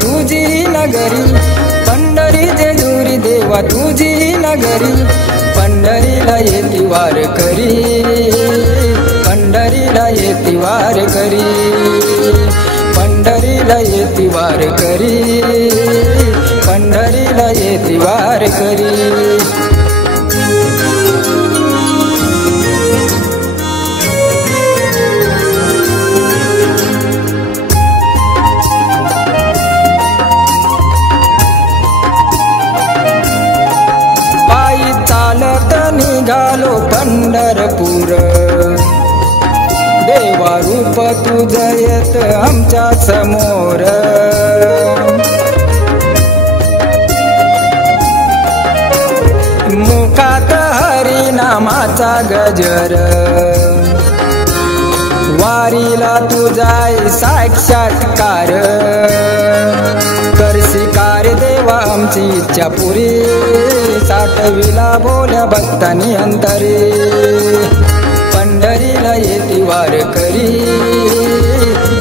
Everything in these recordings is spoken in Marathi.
तुझी नगरी पंढरी जेजुरी देवा तुझी नगरी पंढरीला येती वार करी पंढरीला येती वार करी पंढरीला येती वार करी पंढरीला येती वार करी निघालो पंढरपूर देवा रूप तुझं येत आमच्या समोर मुखात हरिनामाचा गजर वारीला तुझाय साक्षात्कार करसी कार्य देवा आमची इच्छा पुरी साठविला बोल्या भक्तांनी अंतरी पंढरीला येती वार करी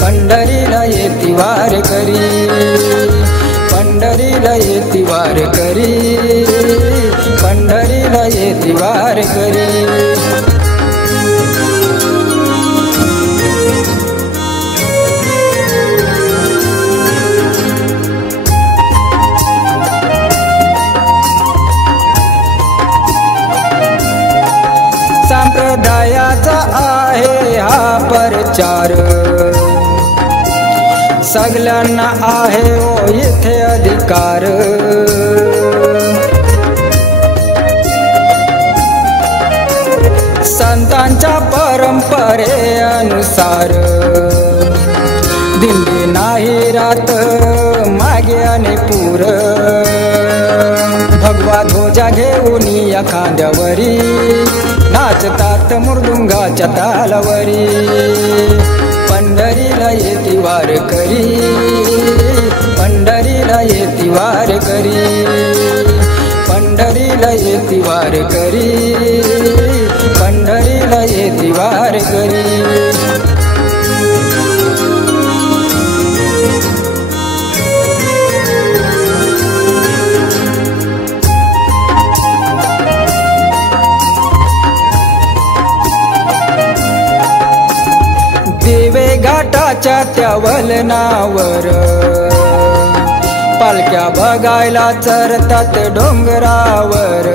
पंढरीला येती वार करी पंढरीला येती वार करी पंढरीला येती वार करी संप्रदायाचा आहे हा प्रचार सगळ्यांना आहे ओ इथे अधिकार संतांच्या परंपरेनुसार दिंडी नाही रात मागे आणि पूर भगवा ध्वजा घेऊन या खांद्यावरी नाचतात मृदुंगाच्या तालावरी पंढरीला येती वार करी पंढरीला येती वार करी पंढरीला येती वार करी पंढरीला येती वार करी दिवे घाटाच्या त्या वलनावर पालख्या बघायला चरतात डोंगरावर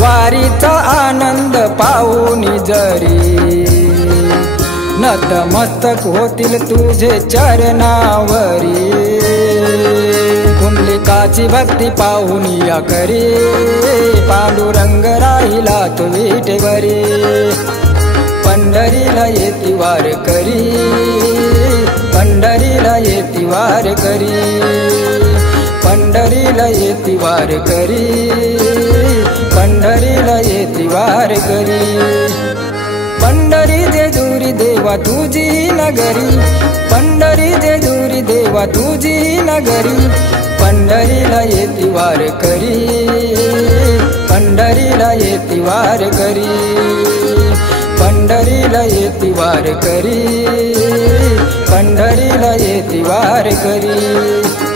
वारीचा आनंद पाहून जरी नतमस्तक होतील तुझे चरणावरी कुंडलिकाची भक्ती पाहून या करी पांडुरंग राहिला तो विटेवरी पंढरीला येती वार करी पंढरीला येती वार करी पंढरीला येती वार करी पंढरीला येती वार करी पंढरी जेजुरी देवा तुझी नगरी पंढरी जेजुरी देवा तुझी नगरी पंढरीला येती वार करी पंढरीला येती वार करी पंढरीला येती वार करी पंढरीला येती वार करी।